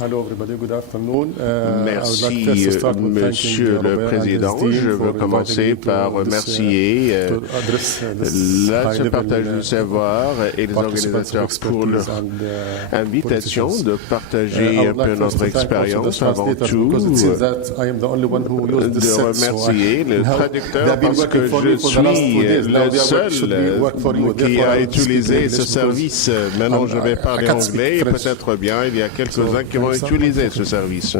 Hello everybody, good afternoon. Merci, Monsieur le Président. Je veux commencer par remercier ce partage du savoir et les organisateurs pour leur invitation de partager un peu notre expérience. Avant tout, de remercier le traducteur parce que je suis le seul qui a utilisé ce service. Maintenant, je vais parler anglais et peut-être bien, il y a quelques-uns qui vont utiliser ce service.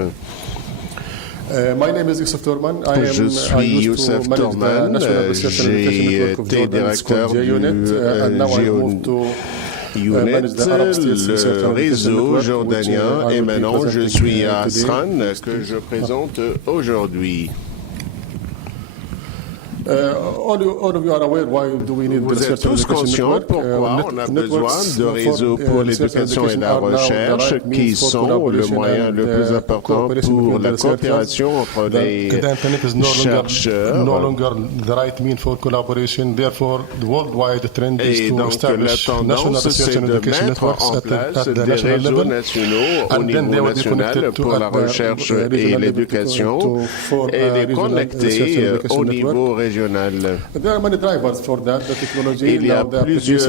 Je suis Youssef Torman, j'ai été directeur du GeoUnit, le réseau jordanien, et maintenant je suis à Asran que je présente aujourd'hui. Vous êtes tous conscients pourquoi on a besoin de réseaux pour l'éducation et la recherche qui sont le moyen le plus important pour la coopération entre les chercheurs. Et donc la tendance c'est de mettre en place des réseaux nationaux au niveau national pour la recherche et l'éducation et les connecter au niveau régional. Il y a plusieurs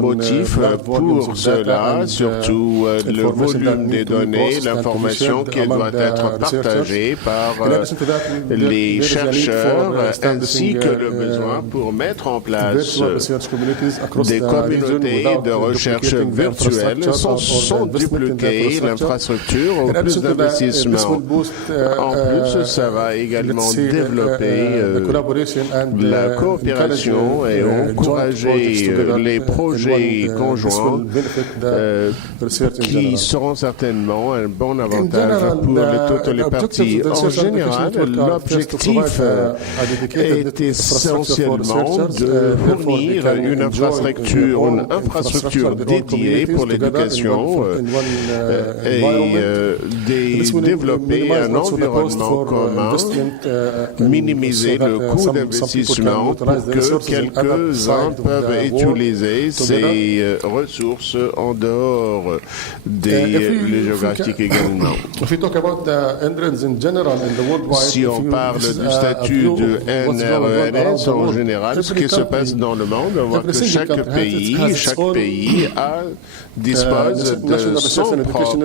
motifs pour cela, surtout le volume des données, l'information qui doit être partagée par les chercheurs, ainsi que le besoin pour mettre en place des communautés de recherche virtuelles sans dupliquer l'infrastructure ou plus d'investissement. En plus, ça va également développer la coopération et encourager les projets conjoints qui seront certainement un bon avantage pour toutes les parties. En général, l'objectif est essentiellement de fournir une infrastructure dédiée pour l'éducation et développer un environnement commun, minimiser le coût d'investissement pour que quelques-uns peuvent utiliser ces ressources en dehors des lieux géographiques également. Si on parle du statut de NRENS en général, ce qui se passe dans le monde, on voit que chaque pays dispose de son propre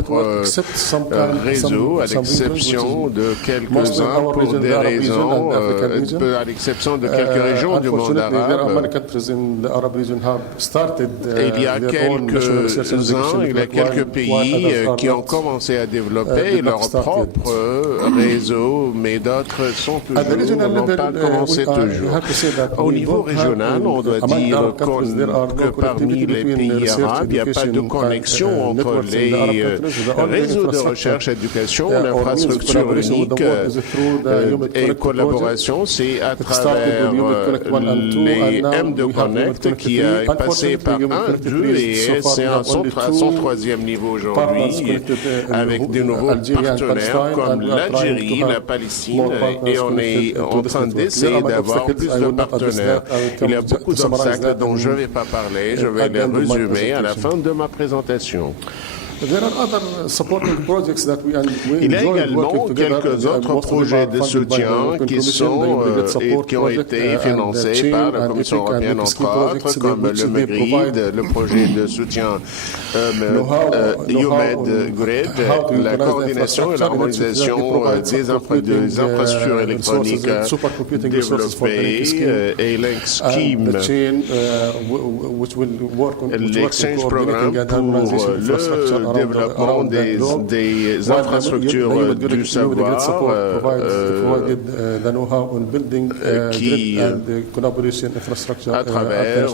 réseau, à l'exception de quelques-uns pour des raisons, à l'exception de quelques régions du monde arabe. Il y a quelques pays qui ont commencé à développer leur propre réseau, mais d'autres n'ont pas commencé toujours. Au niveau régional, on doit dire que parmi les pays arabes, il n'y a pas de connexion entre les réseaux de recherche et d'éducation, l'infrastructure unique et collaboration, c'est à travers les M2 Connect qui est passé par 1, 2 et c'est à son troisième niveau aujourd'hui avec de nouveaux partenaires comme l'Algérie, la Palestine et on est en train d'essayer d'avoir plus de partenaires. Il y a beaucoup d'obstacles dont je ne vais pas parler, je vais les résumer à la fin de ma présentation. Il y a également quelques autres projets de soutien qui ont été financés par la Commission européenne, entre autres, comme le MEGRID, le projet de soutien UMED Grid, la coordination et l'harmonisation des infrastructures électroniques développées et l'ENC-SCHEME, l'exchange programme pour le développement des infrastructures du savoir qui, à travers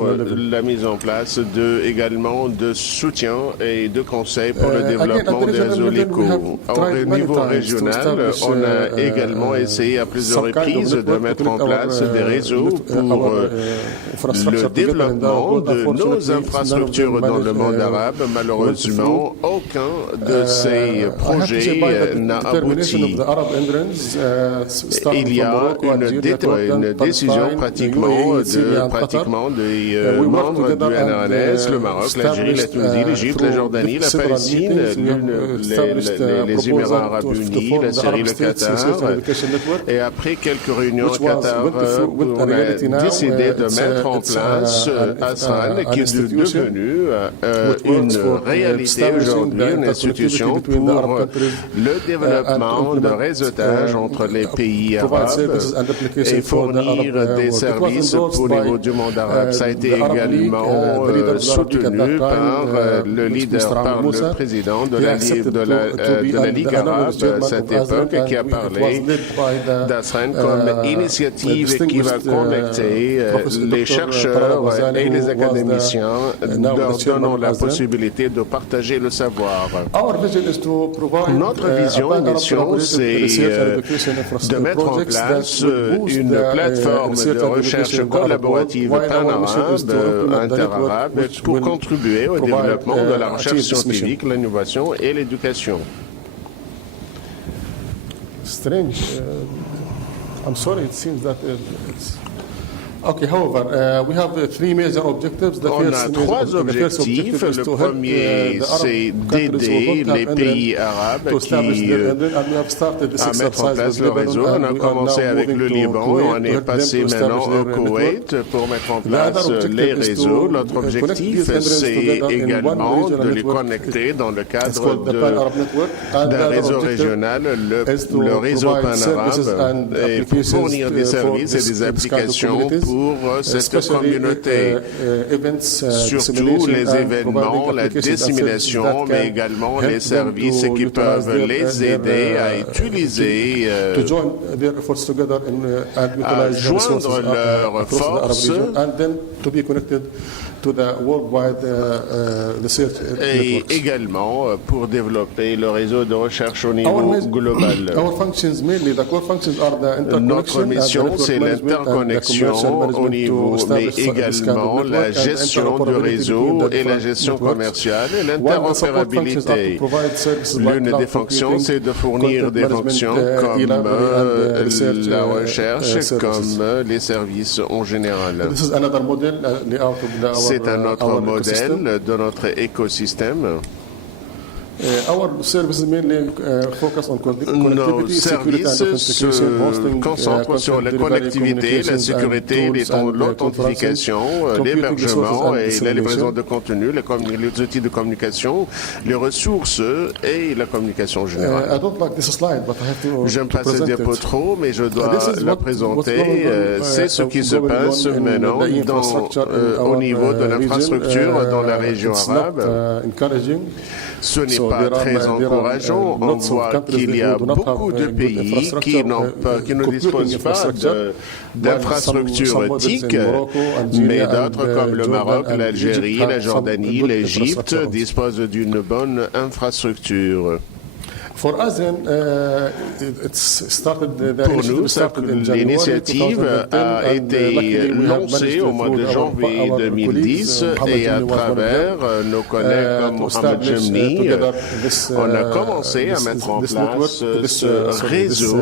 la mise en place également de soutien et de conseils pour le développement des réseaux locaux. Au niveau régional, on a également essayé à plusieurs reprises de mettre en place des réseaux pour le développement de nos infrastructures dans le monde arabe. Malheureusement, aucun de ces projets n'a abouti. Il y a une décision pratiquement des membres du NRNS, le Maroc, l'Algérie, la Tunisie, l'Égypte, la Jordanie, la Palestine, les Émirats arabes unis, la Syrie, le Qatar. Et après quelques réunions au Qatar, on a décidé de mettre en place ASRAN, qui est devenu une réalité aujourd'hui, une institution pour le développement de réseautage entre les pays arabes et fournir des services au niveau du monde arabe. Ça a été également soutenu par le leader, par le président de la Ligue arabe à cette époque, qui a parlé d'ASRAN comme initiative qui va connecter les chercheurs et les académiciens, leur donnant la possibilité de partager le savoir. Notre vision et mission, c'est de mettre en place une plateforme de recherche collaborative pan-arabe, inter-arabe, pour contribuer au développement de la recherche scientifique, l'innovation et l'éducation. Strange. I'm sorry, it seems that it's... Okay, however, we have three major objectives. On a trois objectifs. Le premier, c'est d'aider les pays arabes à mettre en place le réseau. On a commencé avec le Liban et on est passé maintenant au Koweït pour mettre en place les réseaux. Notre objectif, c'est également de les connecter dans le cadre d'un réseau régional, le réseau pan-arabe, et pour fournir des services et des applications pour cette communauté, surtout les événements, la dissémination, mais également les services qui peuvent les aider à utiliser, à joindre leurs forces et également pour développer le réseau de recherche au niveau global. Notre mission, c'est l'interconnexion au niveau, mais également la gestion du réseau et la gestion commerciale et l'interopérabilité. L'une des fonctions, c'est de fournir des fonctions comme la recherche, comme les services en général. C'est un autre modèle de notre écosystème. Nos services se concentrent sur la connectivité, la sécurité, l'authentification, l'hébergement et la livraison de contenu, les outils de communication, les ressources et la communication générale. J'aime pas ce diapo trop, mais je dois la présenter. C'est ce qui se passe maintenant au niveau de l'infrastructure dans la région arabe. Ce n'est pas très encourageant. On voit qu'il y a beaucoup de pays qui ne disposent pas d'infrastructures TIC, mais d'autres comme le Maroc, l'Algérie, la Jordanie, l'Égypte disposent d'une bonne infrastructure. Pour nous, l'initiative a été lancée au mois de janvier 2010 et à travers nos collègues comme Mohamed Jemni, on a commencé à mettre en place ce réseau,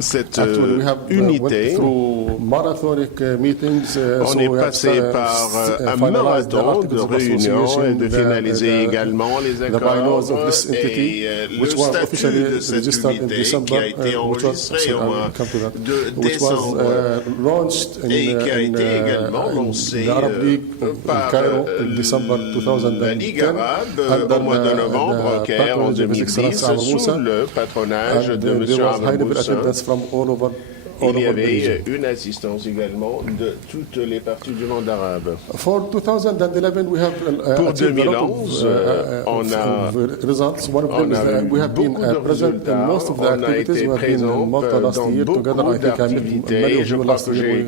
cette unité. On est passé par un marathon de réunions et de finaliser également les accords et le statut de cette unité qui a été enregistré au mois de décembre et qui a été également lancé par la Ligue arabe au mois de novembre au Caire en 2010 sous le patronage de M. Ahmed Moussa. Il y avait une assistance également de toutes les parties du monde arabe. Pour 2011, on a beaucoup de résultats, on a été présent dans beaucoup d'activités. Je crois que j'ai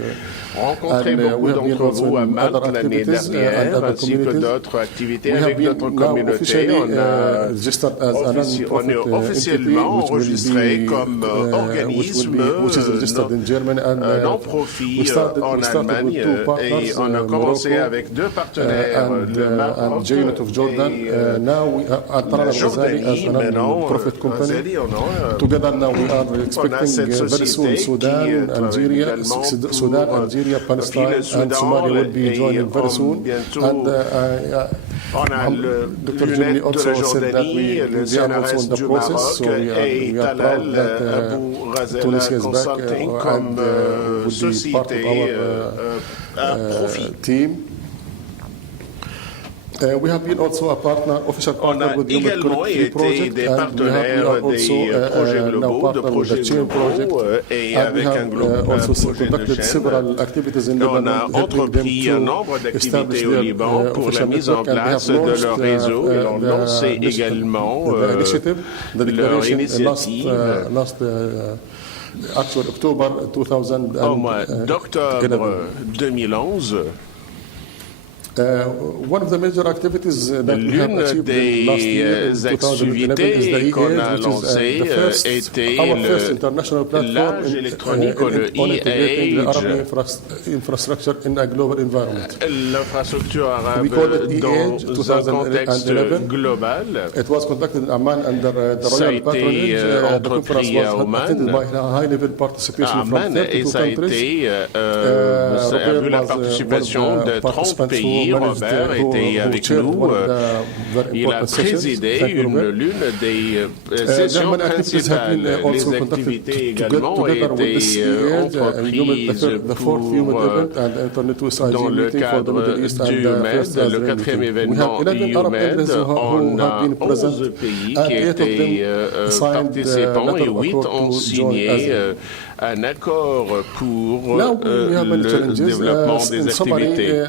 rencontré beaucoup d'entre vous à Malte l'année dernière, ainsi que d'autres activités avec notre communauté. On est officiellement enregistré comme organisme non-profit en Allemagne et on a commencé avec deux partenaires, le Maroc et la Jordanie. Maintenant, on a cette société qui travaille également Sudan, Algeria, Palestine, and Somalia will be joining very soon. On a le lunette de la Jordanie, le CNRS du Maroc et Talal Abou Razela Consulting comme société à profit. We have been also a partner, official partner with the également été des partenaires des projets globaux, de projets globaux et avec un projet de chaîne. On a entrepris un nombre d'activités au Liban pour la mise en place de leur réseau. Ils ont lancé également leur initiative. Au mois d'octobre 2011, l'une des activités qu'on a lancées était l'âge électronique, le e-age, l'infrastructure arabe dans un contexte global. Ça a été entrepris à Oman, et ça a été a vu la participation de 30 pays. Robert était avec nous. Il a présidé l'une des sessions principales. Les activités également ont été entreprises dans le cadre du UMED, le quatrième événement UMED. On a 11 pays qui étaient participants et 8 ont signé un accord pour le développement des activités.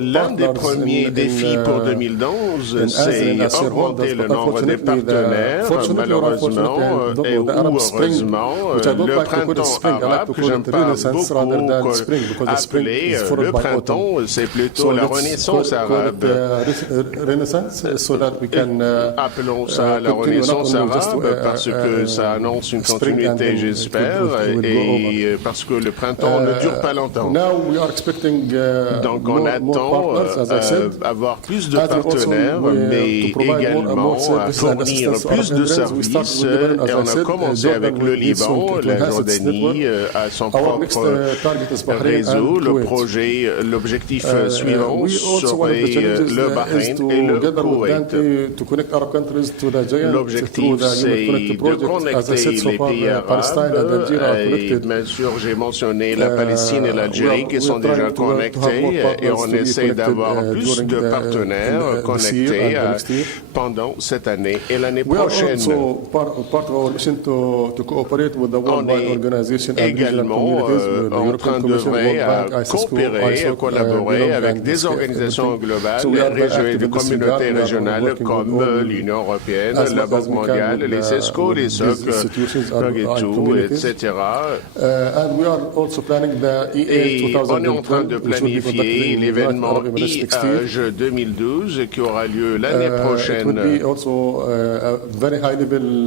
L'un des premiers défis pour 2011, c'est augmenter le nombre des partenaires. Malheureusement et ou heureusement, le printemps arabe, que j'aime pas beaucoup appeler le printemps, c'est plutôt la renaissance arabe. Appelons ça la renaissance arabe parce que ça annonce une continuité, j'espère, et parce que le printemps ne dure pas longtemps. Donc on attend avoir plus de partenaires, mais également à fournir plus de services. Et on a commencé avec le Liban, la Jordanie a son propre réseau. Le projet, l'objectif suivant serait le Bahreïn et le Koweït. L'objectif, c'est de connecter les pays arabes. Et bien sûr, j'ai mentionné la Palestine et l'Algérie qui sont déjà connectés et on essaie d'avoir plus de partenaires connectés pendant cette année et l'année prochaine. On est également en train d'œuvrer à coopérer, à collaborer avec des organisations globales, des communautés régionales comme l'Union européenne, la Banque mondiale, les CESCO, les SOC, etc. Et on est en train de planifier l'événement e-age 2012 qui aura lieu l'année prochaine,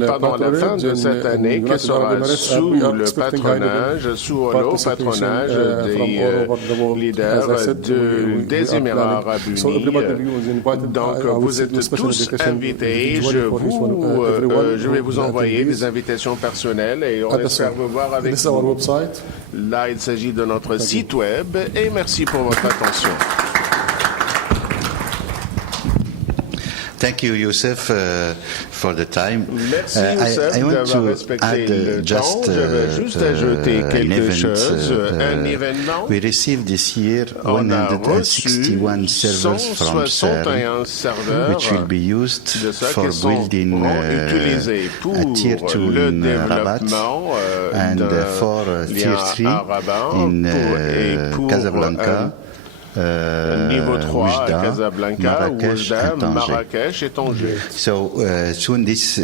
pendant la fin de cette année, qui sera sous le patronage, sous le patronage des leaders des Émirats arabes unis. Donc vous êtes tous invités. Je vais vous envoyer des invitations personnelles et on espère vous voir avec vous. Là, il s'agit de notre site web et merci pour votre attention. Thank you, Youssef, for the time. Merci, Youssef, d'avoir respecté le temps. Je vais juste ajouter quelque chose. Un événement. We received this year on a 161 servers from CERN, which will be used for building a Tier 2 in Rabat and for Tier 3 in Casablanca. Niveau 3 à Oujda, Casablanca, Marrakech Oujda, and Tanger. Marrakech et Tanger. So soon this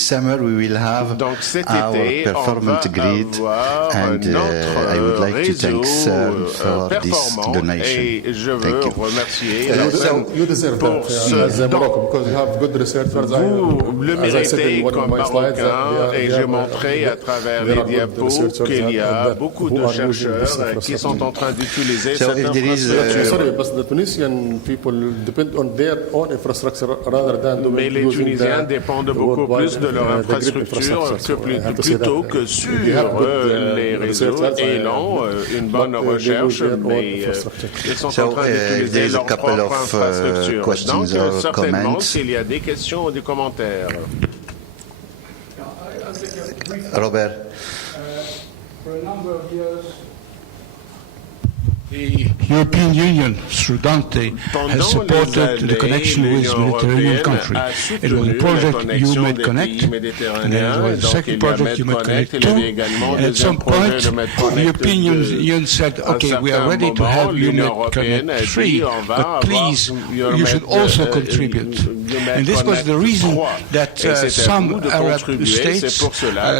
summer we will have Donc cet our été, on va performance grid, avoir and I would notre like to réseau thank CERN for this performant donation. et je veux Thank you. remercier You deserve pour that ce as a don. Morocco, because you have good researchers. Vous le As I said méritez in one of comme my slides, Marocain et j'ai montré à travers les diapos qu'il y a beaucoup de chercheurs qui sont en train d'utiliser So cette if there is, infrastructure. Sorry, but the Tunisian people depend on their own infrastructure rather than Mais les using Tunisiens the dépendent beaucoup plus de leur the grid infrastructure infrastructure. que I have to say plutôt that. que sur They have good, les réseaux researchers, et non une bonne but they recherche, use their own mais infrastructure. ils sont en So, train d'utiliser there's a leur couple propre of, infrastructure. questions Donc or certainement comments. s'il y a des questions ou des commentaires. Robert. For a number of years, the European Union, through Dante, has supported the connection with Mediterranean countries. It was a project UMed Connect, and then it was the second project UMed Connect 2. And at some point, the European Union said, okay, we are ready to have UMed Connect 3, but please, you should also contribute. And this was the reason that some Arab states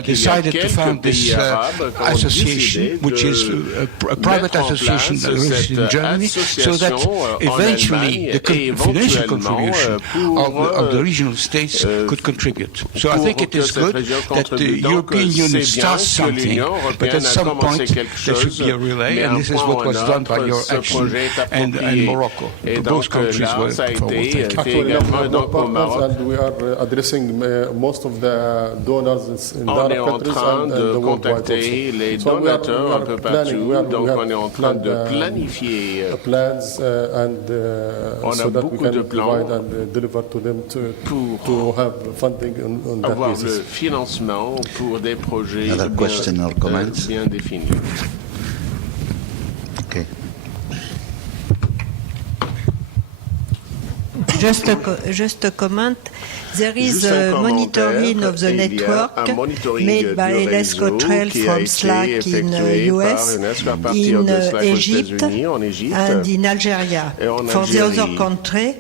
decided to found this association, which is a private association registered in Germany, so that eventually the financial contribution of the regional states could contribute. So I think it is good that the European Union starts something, but at some point there should be a relay, and this is what was done by your action and Morocco. Both countries were forward. Actually, and we are addressing most of the donors in the Arab countries and the worldwide also. Les So we donateurs are un peu planning, partout, donc on est en train de planifier. Plans and so that we can provide and deliver to them to have funding on that avoir basis. le financement pour des projets bien définis. Okay. Just a comment. There is a monitoring of the network made by UNESCO Trail from SLAC in US, in Egypt, and in Algeria. For the other country,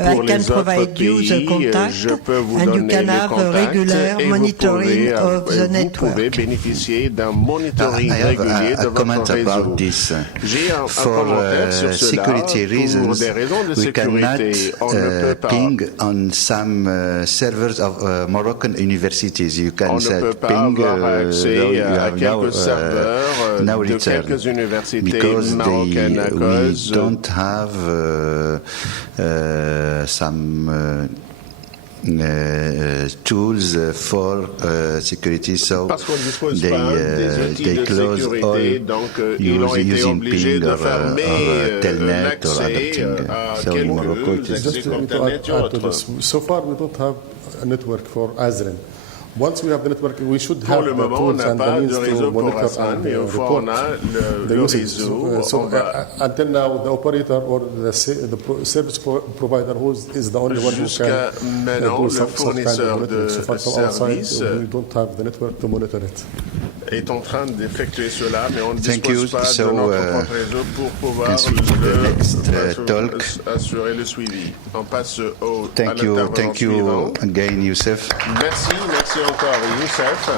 I can provide you the contact, and you can have a regular monitoring of the network. Vous pouvez bénéficier d'un monitoring régulier de votre réseau. J'ai un commentaire sur cela. Security reasons, pour des raisons de we cannot sécurité, on ne peut pas ping on some servers of Moroccan universities. You can set ping à quelques serveurs now de return, quelques universités because marocaines à we cause don't have some tools for security, so parce qu'on ne dispose pas des outils they de close sécurité, all donc ils ont été using obligés ping de or fermer telnet or other l'accès thing. à So in Morocco it quelques is accès Just to Internet et add to autres. this, so far we don't have a network for Azrin. Once we have the network, we should Pour have le the moment, on tools n'a and pas the de means to réseau pour monitor Azrin, and mais une fois report on a the le usage. réseau, So on va until now, the operator or the service provider who is the only one who jusqu'à can maintenant do le some kind of fournisseur monitoring. de So far from our side, service we don't have the network to monitor it. est en train d'effectuer cela, mais on ne Thank dispose you. pas So, de notre propre réseau pour pouvoir can switch to the next, talk. assurer le suivi. On passe à Thank you l'intervenant suivant. again, Youssef. Merci encore Youssef.